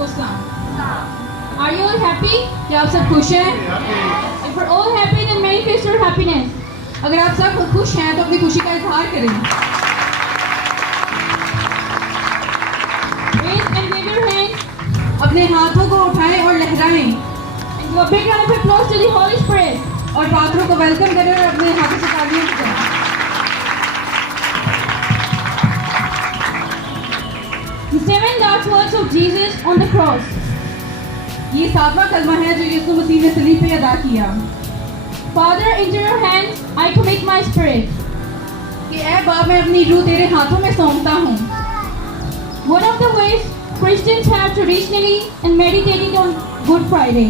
सबको सलाम. Are you all happy? क्या आप सब खुश हैं? If we're all happy, then manifest your happiness. अगर आप सब खुश हैं तो अपनी खुशी का इजहार करें. Raise and wave your hands. अपने हाथों को उठाएं और लहराएं. And give a big round of applause to the Holy Spirit. और पात्रों को वेलकम करें और अपने हाथों से तालियां बजाएं. The 7 last words of Jesus on the cross. ये 7वां कलमा है जो यीशु मसीह ने सलीब पे अदा किया. Father, into your hands I commit my spirit. कि ऐ बाप मैं अपनी रूह तेरे हाथों में सौंपता हूँ. One of the ways Christians have traditionally and meditated on Good Friday.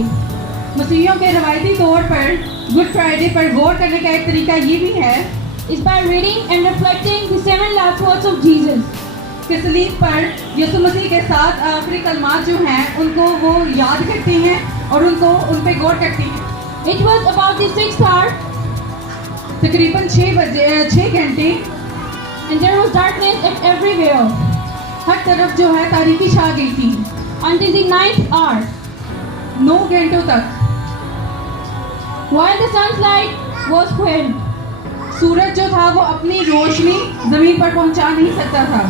मसीहियों के रवायती तौर पर गुड फ्राइडे पर गौर करने का एक तरीका ये भी है is by reading and reflecting the 7 last words of Jesus. कि सलीब पर यीशु मसीह के 7 आखिरी कलमात जो हैं उनको वो याद करती हैं और उन पे गौर करती हैं. It was about the 6th hour. तकरीबन 6 घंटे. And there was darkness everywhere. हर तरफ जो है तारीकी छा गई थी. Until the 9th hour. 9 घंटों तक. While the sun's light was quelled. सूरज जो था वो अपनी रोशनी जमीन पर पहुंचा नहीं सकता था.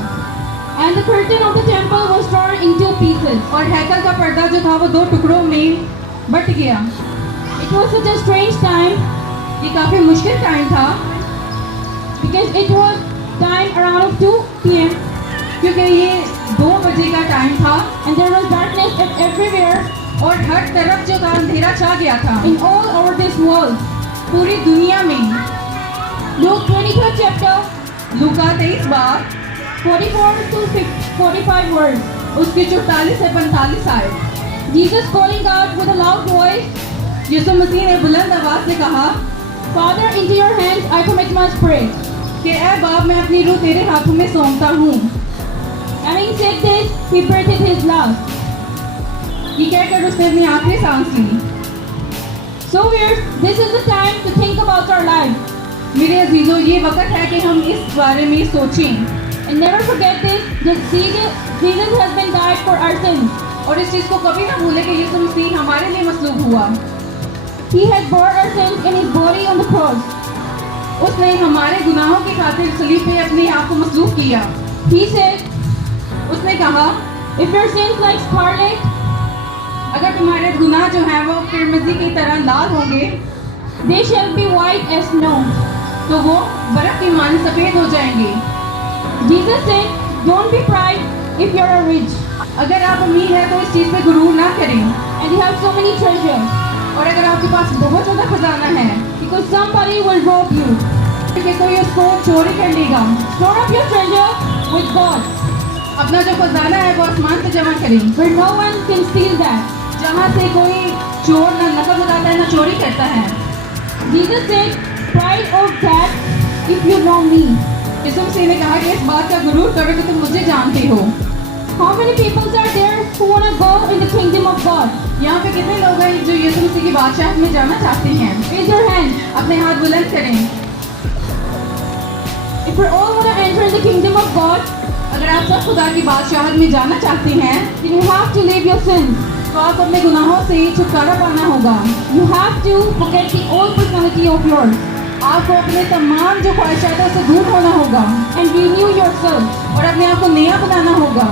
And the curtain of the temple was torn into pieces. और हैकल का पर्दा जो था वो 2 टुकड़ों में बट गया. It was such a strange time. ये काफी मुश्किल टाइम था. Because it was time around 2 p.m. क्योंकि ये 2 बजे का टाइम था. And there was darkness everywhere. और हर तरफ जो था अंधेरा छा गया था. In all over this world. पूरी दुनिया में. Luke 23rd chapter. Luka 23 bar. 44 to 45 words. उसके 44 से 45 आए. Jesus calling out with a loud voice. यीशु मसीह ने बुलंद आवाज से कहा, Father, into your hands I commit my spirit. कि ऐ बाप मैं अपनी रूह तेरे हाथों में सौंपता हूँ. Having said this, he breathed his last. ये कहकर उसने अपनी आखिरी सांस ली. So this is the time to think about our life. मेरे अजीजों ये वक्त है कि हम इस बारे में सोचें. And never forget this, that Jesus has been died for our sins. और इस चीज को कभी ना भूलें कि यीशु मसीह हमारे लिए मसलूब हुआ. He has bore our sins in his body on the cross. उसने हमारे गुनाहों की खातिर सलीब पे अपने आप को मसलूब किया. He said, उसने कहा, if your sins like scarlet, अगर तुम्हारे गुनाह जो हैं वो किरमिज़ी की तरह लाल होंगे, they shall be white as snow. तो वो बर्फ की मानी सफेद हो जाएंगे. Jesus said, don't be proud if you are rich. अगर आप अमीर हैं तो इस चीज पे गुरूर ना करें. And you have so many treasures. और अगर आपके पास बहुत ज़्यादा खजाना है, because somebody will rob you. क्योंकि कोई उसको चोरी कर लेगा. Store up your treasure with God. अपना जो खजाना है वो आसमान पे जमा करें. Where no one can steal that. जहाँ से कोई चोर ना नकल उड़ाता है ना चोरी करता है. Jesus said, pride of that if you know me. यीशु मसीह ने कहा कि इस बात का गुरूर करो कि तुम मुझे जानते हो. How many people are there who want to go in the kingdom of God? यहाँ पे कितने लोग हैं जो यीशु मसीह की बादशाहत में जाना चाहते हैं? Raise your hand. अपने हाथ बुलंद करें. If we all want to enter the kingdom of God, अगर आप सब खुदा की बादशाहत में जाना चाहते हैं, then you have to leave your sins. तो आप अपने गुनाहों से छुटकारा पाना होगा. You have to forget the old personality of yours. आपको अपने तमाम जो ख्वाहिशात है उससे दूर होना होगा. And renew yourself. और अपने आप को नया बनाना होगा.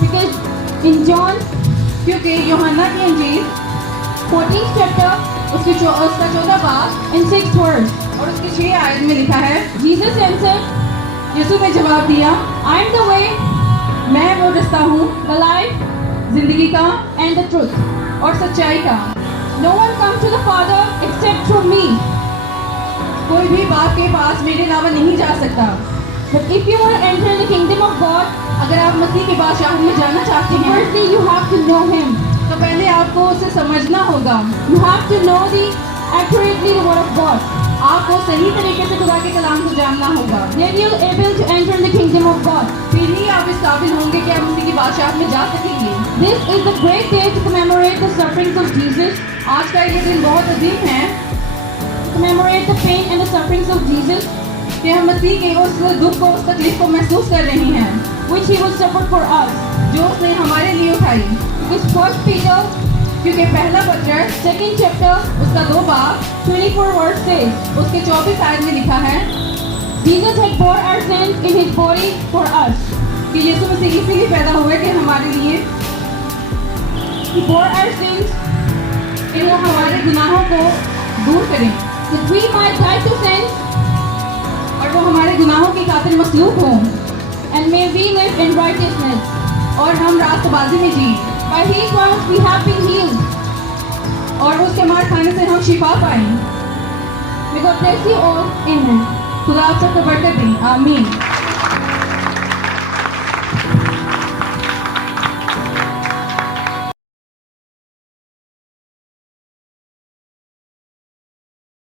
Because in John, क्योंकि यूहन्ना की इंजील 14th chapter उसका 14 बाब in 6th verse और उसकी 6 आयत में लिखा है, Jesus answered, यीशु ने जवाब दिया, I am the way, मैं वो रास्ता हूँ, the life, जिंदगी का, and the truth, और सच्चाई का. No one comes to the Father except through me. कोई भी बाप के पास मेरे अलावा नहीं जा सकता. But if you want to enter the kingdom of God, अगर आप मसीह की बादशाहत में जाना चाहते हैं, firstly you have to know Him. तो पहले आपको उसे समझना होगा. You have to know accurately the word of God. आपको सही तरीके से खुदा के कलाम को जानना होगा. Then you are able to enter the kingdom of God. फिर ही आप इस काबिल होंगे कि आप मसीह की बादशाहत में जा सकेंगे. This is the great day to commemorate the sufferings of Jesus. आज का ये दिन बहुत अजीम है. Commemorate the pain and the sufferings of Jesus. कि हम मसीह के उस दुख को, उस तकलीफ को महसूस कर रहे हैं. Which He will suffer for us. जो उसने हमारे लिए उठाई. is 1 Peter, क्योंकि पहला पत्र 2nd chapter, उसका 2 बाब 24 verse says, उसके 24 आयत में लिखा है Jesus had bore our sins in his body for us. कि यीशु मसीह इसीलिए पैदा हुए कि हमारे लिए He bore our sins कि वो हमारे गुनाहों को दूर करें that we might die to sin और वो हमारे गुनाहों की खातिर मसलूब हों and may we live in righteousness. और हम रास्तबाजी में जी By his wounds we have been healed. और उसके मार खाने से हम शिफा पाएं। May God bless you all. Amen. खुदा आप सबको बरकत दें। आमीन।